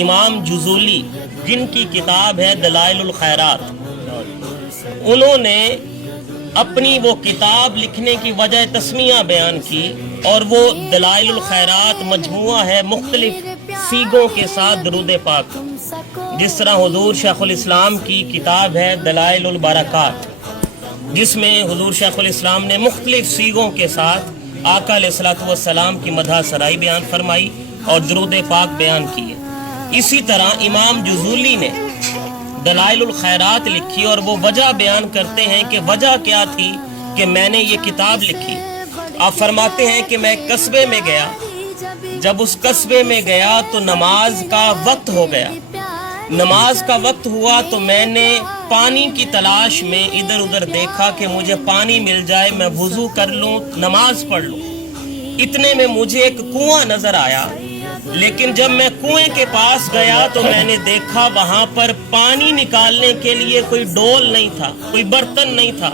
امام جزولی جن کی کتاب ہے دلائل الخیرات، انہوں نے اپنی وہ کتاب لکھنے کی وجہ تسمیہ بیان کی، اور وہ دلائل الخیرات مجموعہ ہے مختلف سیغوں کے ساتھ درود پاک، جس طرح حضور شیخ الاسلام کی کتاب ہے دلائل البرکات، جس میں حضور شیخ الاسلام نے مختلف سیغوں کے ساتھ آقا علیہ الصلوۃ والسلام کی مدح سرائی بیان فرمائی اور درود پاک بیان کیے۔ اسی طرح امام جزولی نے دلائل الخیرات لکھی، اور وہ وجہ بیان کرتے ہیں کہ وجہ کیا تھی کہ میں نے یہ کتاب لکھی۔ آپ فرماتے ہیں کہ میں قصبے میں گیا، جب اس قصبے میں گیا تو نماز کا وقت ہو گیا، نماز کا وقت ہوا تو میں نے پانی کی تلاش میں ادھر ادھر دیکھا کہ مجھے پانی مل جائے، میں وضو کر لوں، نماز پڑھ لوں۔ اتنے میں مجھے ایک کنواں نظر آیا، لیکن جب میں کنویں کے پاس گیا تو میں نے دیکھا وہاں پر پانی نکالنے کے لیے کوئی ڈول نہیں تھا، کوئی برتن نہیں تھا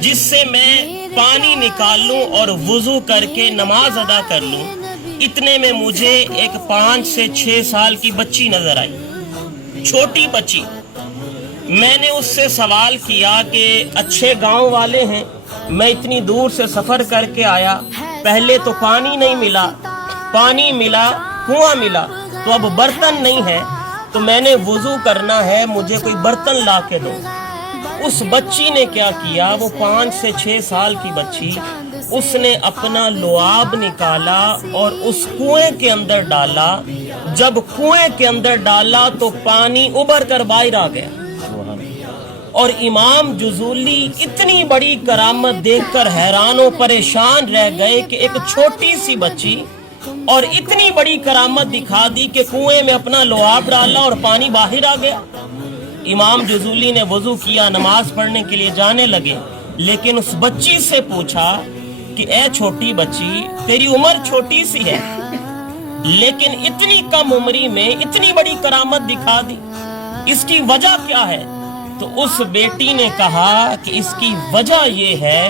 جس سے میں پانی نکال لوں اور وضو کر کے نماز ادا کر لوں۔ اتنے میں مجھے ایک 5 سے 6 سال کی بچی نظر آئی، چھوٹی بچی۔ میں نے اس سے سوال کیا کہ اچھے گاؤں والے ہیں، میں اتنی دور سے سفر کر کے آیا، پہلے تو پانی نہیں ملا، پانی ملا، کنواں ملا، تو اب برتن نہیں ہے، تو میں نے وضو کرنا ہے، مجھے کوئی برتن لا کے دو۔ اس بچی نے کیا کیا، وہ 5 سے 6 سال کی بچی، اس نے اپنا لعاب نکالا اور اس کنویں کے اندر ڈالا۔ جب کنویں کے اندر ڈالا تو پانی ابھر کر باہر آ گیا، اور امام جزولی اتنی بڑی کرامت دیکھ کر حیران و پریشان رہ گئے کہ ایک چھوٹی سی بچی اور اتنی بڑی کرامت دکھا دی کہ کنویں میں اپنا لعاب ڈالا اور پانی باہر آ گیا۔ امام جزولی نے وضو کیا، نماز پڑھنے کے لیے جانے لگے، لیکن اس بچی سے پوچھا کہ اے چھوٹی بچی، تیری عمر چھوٹی سی ہے لیکن اتنی کم عمری میں اتنی بڑی کرامت دکھا دی، اس کی وجہ کیا ہے؟ تو اس بیٹی نے کہا کہ اس کی وجہ یہ ہے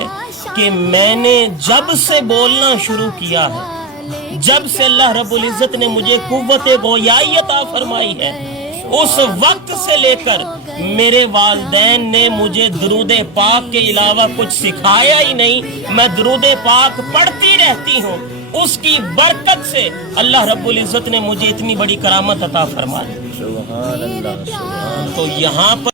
کہ میں نے جب سے بولنا شروع کیا ہے، جب سے اللہ رب العزت نے مجھے قوت گویائی عطا فرمائی ہے، اس وقت سے لے کر میرے والدین نے مجھے درود پاک کے علاوہ کچھ سکھایا ہی نہیں، میں درود پاک پڑھتی رہتی ہوں، اس کی برکت سے اللہ رب العزت نے مجھے اتنی بڑی کرامت عطا فرمائی۔ تو یہاں پر